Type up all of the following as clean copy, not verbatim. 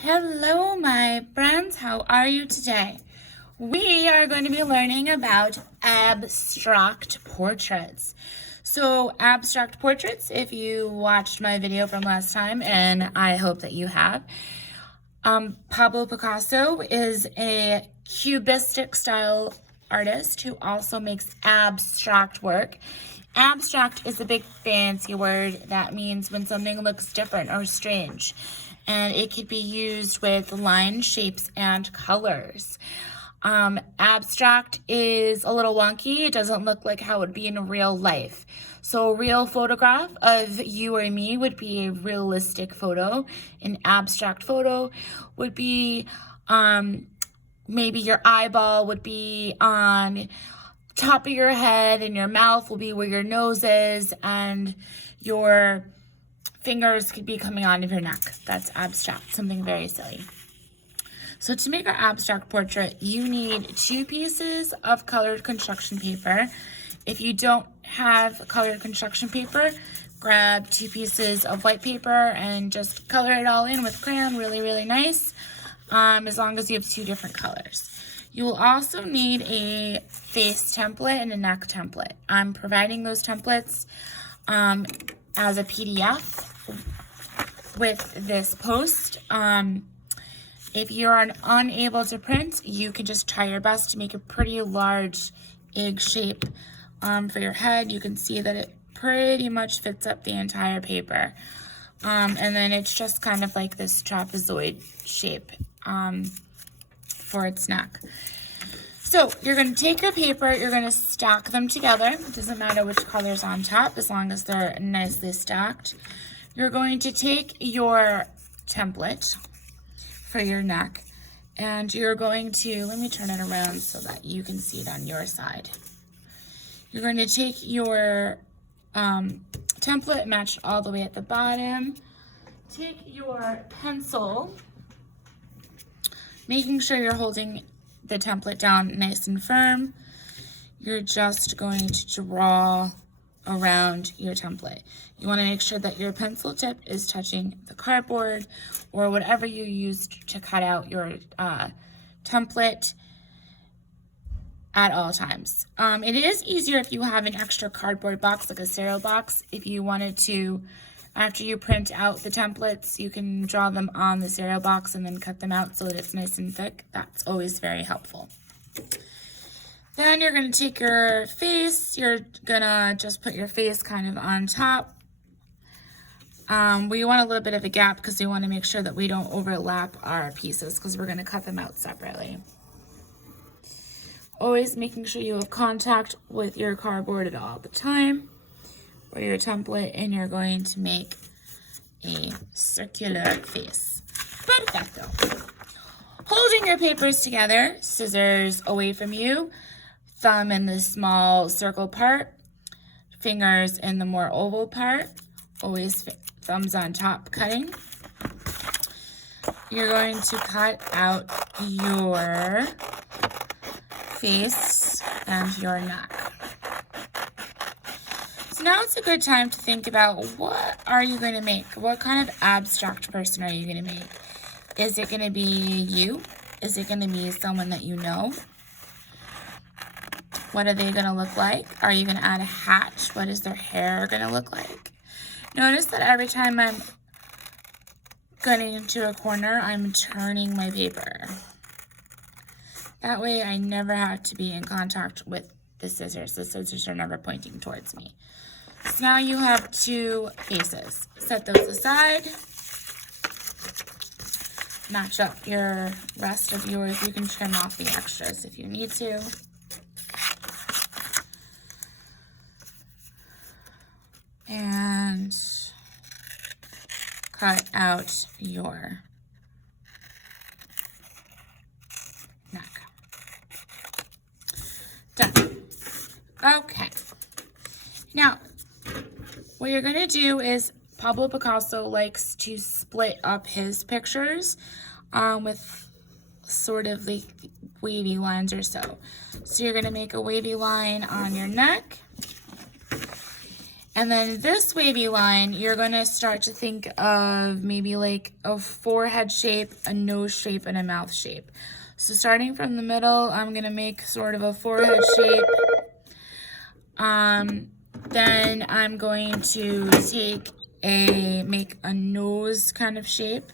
Hello, my friends. How are you today? We are going to be learning about abstract portraits. So, abstract portraits, if you watched my video from last time, and I hope that you have, Pablo Picasso is a cubistic style artist who also makes abstract work. Abstract is a big fancy word that means when something looks different or strange, and it could be used with lines, shapes, and colors. Abstract is a little wonky. It doesn't look like how it would be in real life. So a real photograph of you or me would be a realistic photo. An abstract photo would be maybe your eyeball would be on top of your head and your mouth will be where your nose is and your fingers could be coming out of your neck. That's abstract, something very silly. So to make our abstract portrait, you need 2 pieces of colored construction paper. If you don't have colored construction paper, grab 2 pieces of white paper and just color it all in with crayon, really nice, as long as you have 2 different colors. You will also need a face template and a neck template. I'm providing those templates as a PDF with this post. If you're unable to print, you can just try your best to make a pretty large egg shape for your head. You can see that it pretty much fits up the entire paper. And then it's just kind of like this trapezoid shape for its neck. So you're going to take your paper, you're going to stack them together. It doesn't matter which color's on top as long as they're nicely stacked. You're going to take your template for your neck and you're going to, let me turn it around so that you can see it on your side. You're going to take your template, match all the way at the bottom. Take your pencil, making sure you're holding the template down nice and firm. You're just going to draw around your template. You want to make sure that your pencil tip is touching the cardboard or whatever you used to cut out your template at all times. It is easier if you have an extra cardboard box, like a cereal box. If you wanted to, after you print out the templates, you can draw them on the cereal box and then cut them out so that it's nice and thick. That's always very helpful. Then you're going to take your face. You're going to just put your face kind of on top. We want a little bit of a gap because we want to make sure that we don't overlap our pieces because we're going to cut them out separately. Always making sure you have contact with your cardboard at all the time or your template, and you're going to make a circular face. Perfecto. Holding your papers together, scissors away from you, thumb in the small circle part, fingers in the more oval part, always thumbs on top cutting. You're going to cut out your face and your neck. So now it's a good time to think about what are you going to make? What kind of abstract person are you going to make? Is it going to be you? Is it going to be someone that you know? What are they going to look like? Are you going to add a hat? What is their hair going to look like? Notice that every time I'm getting into a corner, I'm turning my paper. That way I never have to be in contact with the scissors. The scissors are never pointing towards me. So now you have 2 faces. Set those aside. Match up your rest of yours. You can trim off the extras if you need to. And cut out your neck. Done. Okay. Now, what you're going to do is Pablo Picasso likes to split up his pictures with sort of like wavy lines or so. So you're going to make a wavy line on your neck. And then this wavy line, you're going to start to think of maybe like a forehead shape, a nose shape, and a mouth shape. So starting from the middle, I'm going to make sort of a forehead shape. Then I'm going to make a nose kind of shape.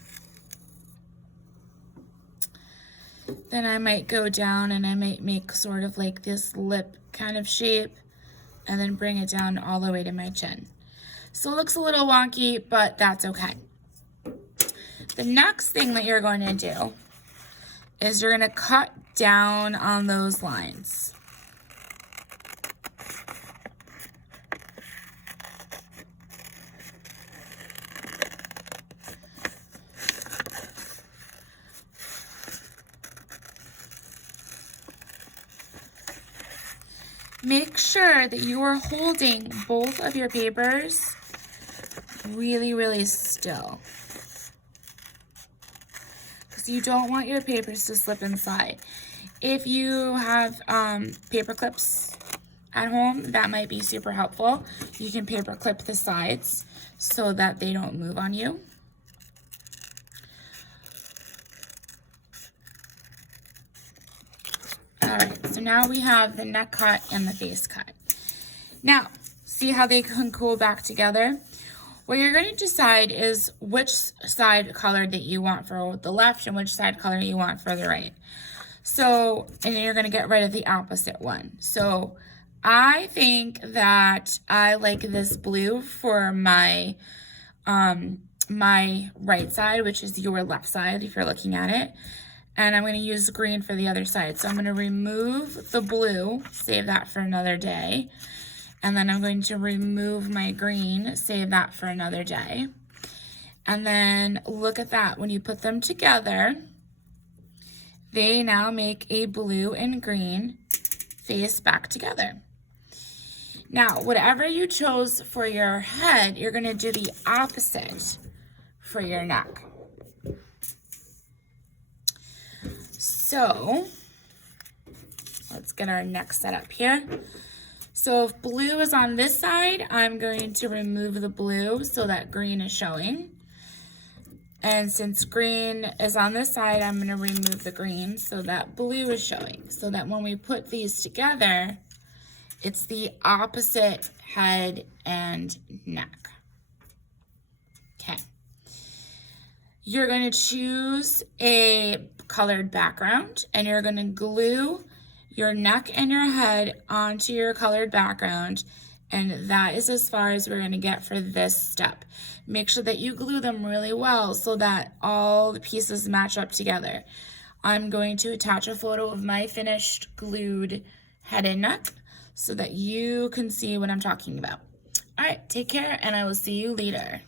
Then I might go down and I might make sort of like this lip kind of shape and then bring it down all the way to my chin. So it looks a little wonky, but that's okay. The next thing that you're going to do is you're going to cut down on those lines. Make sure that you are holding both of your papers really, really still, because you don't want your papers to slip inside. If you have paper clips at home, that might be super helpful. You can paper clip the sides so that they don't move on you. All right, so now we have the neck cut and the face cut. Now, see how they can go back together? What you're going to decide is which side color that you want for the left and which side color you want for the right. So, and then you're going to get rid of the opposite one. So, I think that I like this blue for my my right side, which is your left side if you're looking at it. And I'm going to use green for the other side. So I'm going to remove the blue, save that for another day. And then I'm going to remove my green, save that for another day. And then look at that. When you put them together, they now make a blue and green face back together. Now, whatever you chose for your head, you're going to do the opposite for your neck. So, let's get our neck set up here. So if blue is on this side, I'm going to remove the blue so that green is showing. And since green is on this side, I'm going to remove the green so that blue is showing. So that when we put these together, it's the opposite head and neck. Okay. You're going to choose a colored background and you're going to glue your neck and your head onto your colored background, and that is as far as we're going to get for this step. Make sure that you glue them really well so that all the pieces match up together. I'm going to attach a photo of my finished glued head and neck so that you can see what I'm talking about. All right, take care and I will see you later.